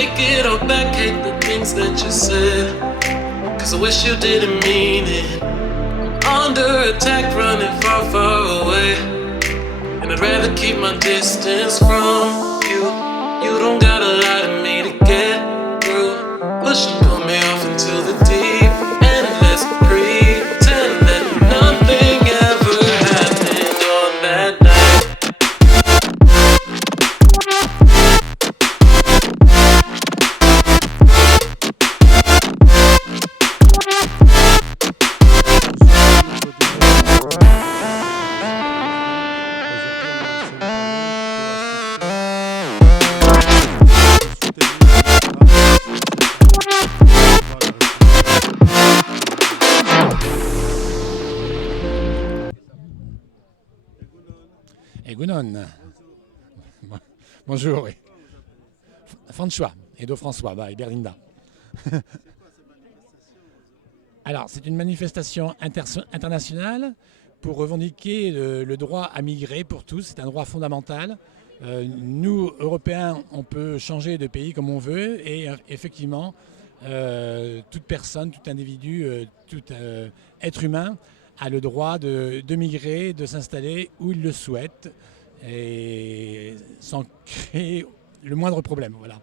take it all back, hate the things that you said. Cause I wish you didn't mean it. I'm under attack, running far, far away. And I'd rather keep my distance from you. You don't gotta lie to me to get through. Push and pull me off into the deep and let's pretend that nothing ever happened on that night. Egunon. Bonjour. Oui. François, Edo François, bah, et Berlinda. Alors, c'est une manifestation internationale pour revendiquer le droit à migrer pour tous. C'est un droit fondamental. Nous, Européens, on peut changer de pays comme on veut et effectivement, toute personne, tout individu, tout être humain a le droit de migrer, de s'installer où il le souhaite et sans créer le moindre problème. Voilà.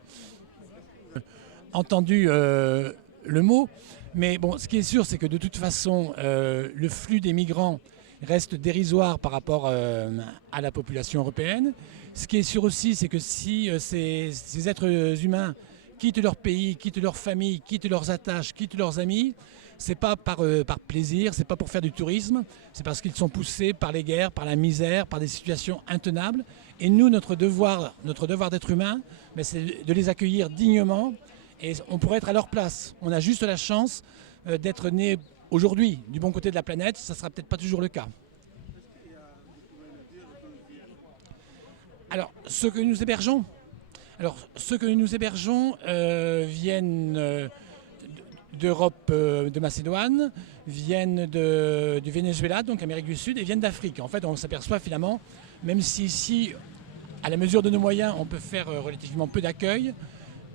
Entendu le mot, mais bon, ce qui est sûr, c'est que de toute façon, le flux des migrants reste dérisoire par rapport à la population européenne. Ce qui est sûr aussi, c'est que si ces êtres humains quittent leur pays, quittent leur famille, quittent leurs attaches, quittent leurs amis, c'est pas par plaisir, c'est pas pour faire du tourisme, c'est parce qu'ils sont poussés par les guerres, par la misère, par des situations intenables. Et nous, notre devoir d'être humain, c'est de les accueillir dignement. Et on pourrait être à leur place. On a juste la chance d'être né aujourd'hui du bon côté de la planète. Ça ne sera peut-être pas toujours le cas. Alors, ceux que nous hébergeons, viennent d'Europe, de Macédoine, viennent du Venezuela, donc Amérique du Sud, et viennent d'Afrique. En fait, on s'aperçoit finalement, même si ici, à la mesure de nos moyens, on peut faire relativement peu d'accueil,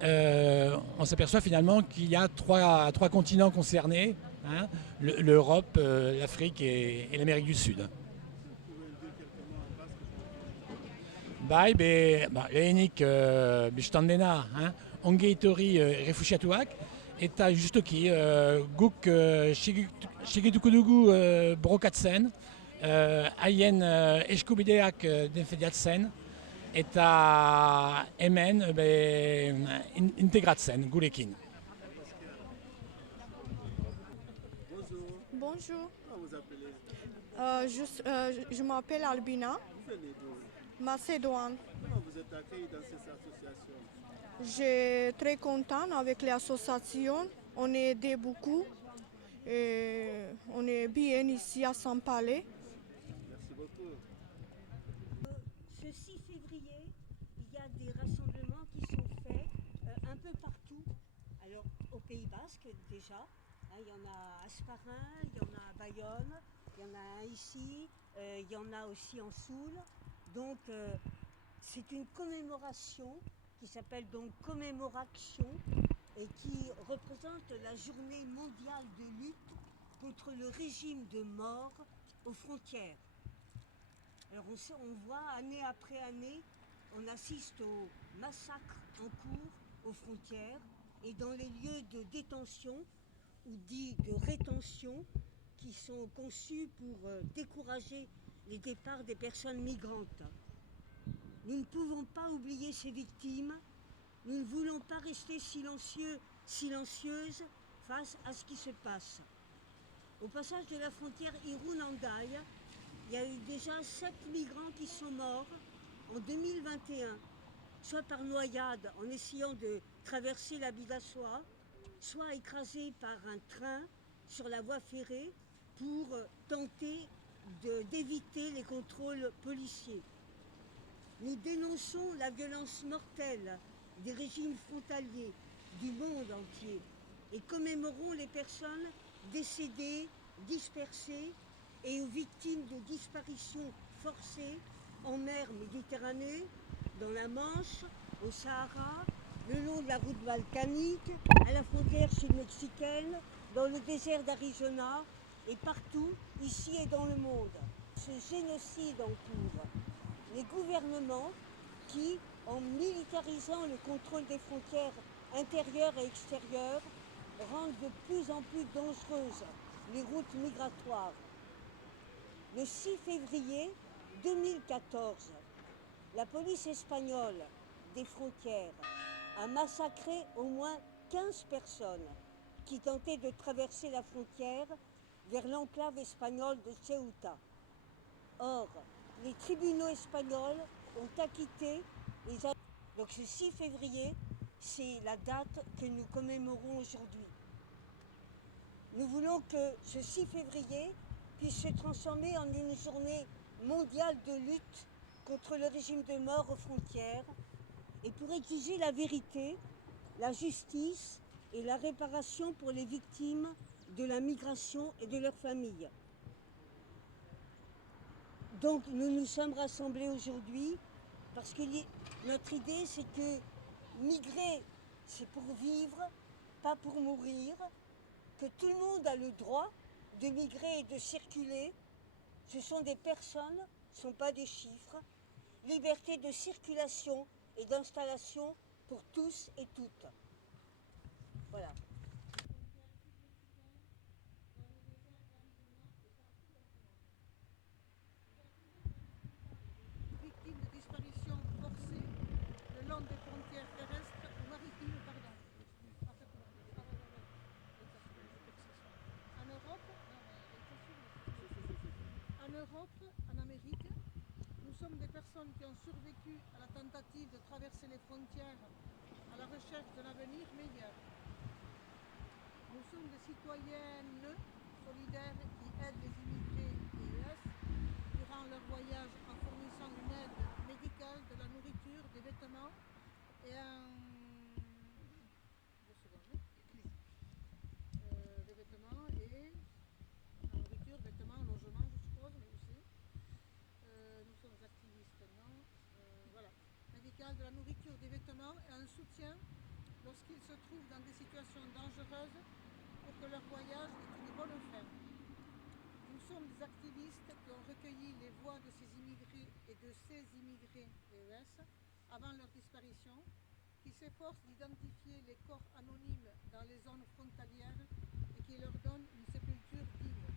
on s'aperçoit finalement qu'il y a trois continents concernés, hein, l'Europe, l'Afrique et l'Amérique du Sud. Bai, lehenik biztandena, ongi etorri refuxiatuak, eta justuki guk segituko dugu brokatzen, haien eskubideak defendatzen, eta hemen integratzen gurekin. Bonjour. Comment vous appelez? Je m'appelle Albina. Vous venez d'où? Macédoine. Comment vous êtes accueillis dans cette association? Je suis très contente avec l'association. On est aidé beaucoup. Et on est bien ici à Saint-Palais. Merci beaucoup. Ce 6 février, il y a des rassemblements qui sont faits un peu partout. Alors au Pays Basque déjà, il y en a à Asparin, il y en a à Bayonne, il y en a un ici, il y en a aussi en Soule. Donc c'est une commémoration qui s'appelle donc Commémoration et qui représente la journée mondiale de lutte contre le régime de mort aux frontières. Alors on voit année après année, on assiste aux massacres en cours aux frontières et dans les lieux de détention ou dits de rétention qui sont conçus pour décourager les départs des personnes migrantes. Nous ne pouvons pas oublier ces victimes, nous ne voulons pas rester silencieuses face à ce qui se passe. Au passage de la frontière Irun-Andaï, il y a eu déjà 7 migrants qui sont morts en 2021, soit par noyade en essayant de traverser la Bidassoa, soit écrasés par un train sur la voie ferrée pour tenter d'éviter les contrôles policiers. Nous dénonçons la violence mortelle des régimes frontaliers du monde entier et commémorons les personnes décédées, dispersées et aux victimes de disparitions forcées en mer Méditerranée, dans la Manche, au Sahara le long de la route balkanique, à la frontière sud-mexicaine, dans le désert d'Arizona et partout, ici et dans le monde. Ce génocide entoure les gouvernements qui, en militarisant le contrôle des frontières intérieures et extérieures, rendent de plus en plus dangereuses les routes migratoires. Le 6 février 2014, la police espagnole des frontières a massacré au moins 15 personnes qui tentaient de traverser la frontière vers l'enclave espagnole de Ceuta. Or, les tribunaux espagnols ont acquitté les... Donc ce 6 février, c'est la date que nous commémorons aujourd'hui. Nous voulons que ce 6 février puisse se transformer en une journée mondiale de lutte contre le régime de mort aux frontières et pour exiger la vérité, la justice et la réparation pour les victimes de la migration et de leurs familles. Donc nous nous sommes rassemblés aujourd'hui parce que notre idée c'est que migrer c'est pour vivre, pas pour mourir, que tout le monde a le droit de migrer et de circuler. Ce sont des personnes, ce ne sont pas des chiffres. Liberté de circulation et d'installation pour tous et toutes. Voilà. Victimes de disparition forcée le long des frontières terrestres ou maritimes, En Europe, en Amérique, nous sommes des personnes qui ont survécu à la tentative de traverser les frontières à la recherche d'un avenir meilleur. Nous sommes des citoyennes solidaires qui aident les immigrés EES durant leur voyage en fournissant une aide médicale, de la nourriture, des vêtements et logement, je suppose, mais aussi. Nous sommes activistes, non voilà. Médical, de la nourriture, des vêtements et un soutien lorsqu'ils se trouvent dans des situations dangereuses pour que leur voyage ait une bonne fin. Nous sommes des activistes qui ont recueilli les voix de ces immigrés et de ces immigrés EES avant leur disparition, qui s'efforcent d'identifier les corps anonymes dans les zones frontalières et qui leur donnent une sépulture digne.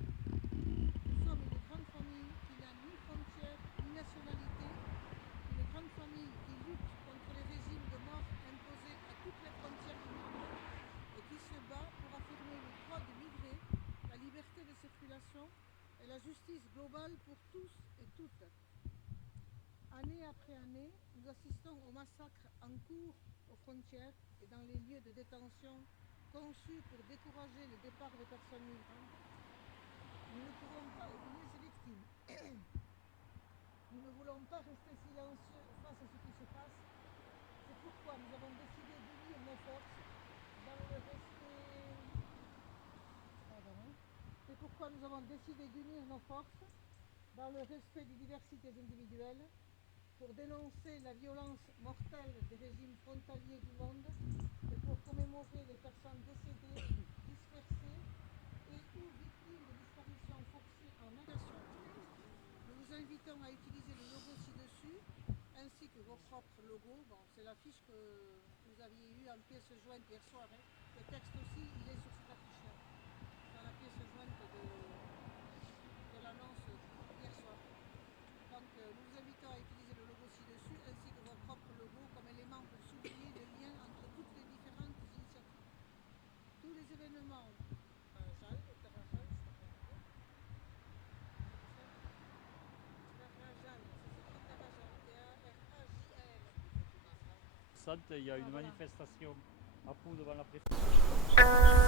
Nous sommes une grande famille qui n'a ni frontières ni nationalité, une grande famille qui lutte contre les régimes de mort imposés à toutes les frontières du monde et qui se bat pour affirmer le droit de migrer, la liberté de circulation et la justice globale pour tous et toutes. Année après année, nous assistons aux massacres en cours aux frontières et dans les lieux de détention conçus pour décourager le départ des personnes migrantes. Nous ne pouvons pas oublier ces victimes. Nous ne voulons pas rester silencieux face à ce qui se passe. C'est pourquoi nous avons décidé d'unir nos forces dans le respect... C'est pourquoi nous avons décidé d'unir nos forces dans le respect des diversités individuelles pour dénoncer la violence mortelle des régimes frontaliers du monde et pour commémorer les personnes décédées, dispersées et ou victimes de disparitions forcées en migration. Nous vous invitons à utiliser le logo ci-dessus ainsi que vos propres logos. Bon, c'est l'affiche que vous aviez eue en pièce jointe hier soir. Hein. Le texte aussi, il est sur cette affiche-là, dans la pièce jointe de l'annonce hier soir. Donc nous vous invitons à utiliser le logo ci-dessus ainsi que vos propres logos comme élément pour souligner le lien entre toutes les différentes initiatives. Tous les événements Il y a une manifestation à Pau devant la préfecture.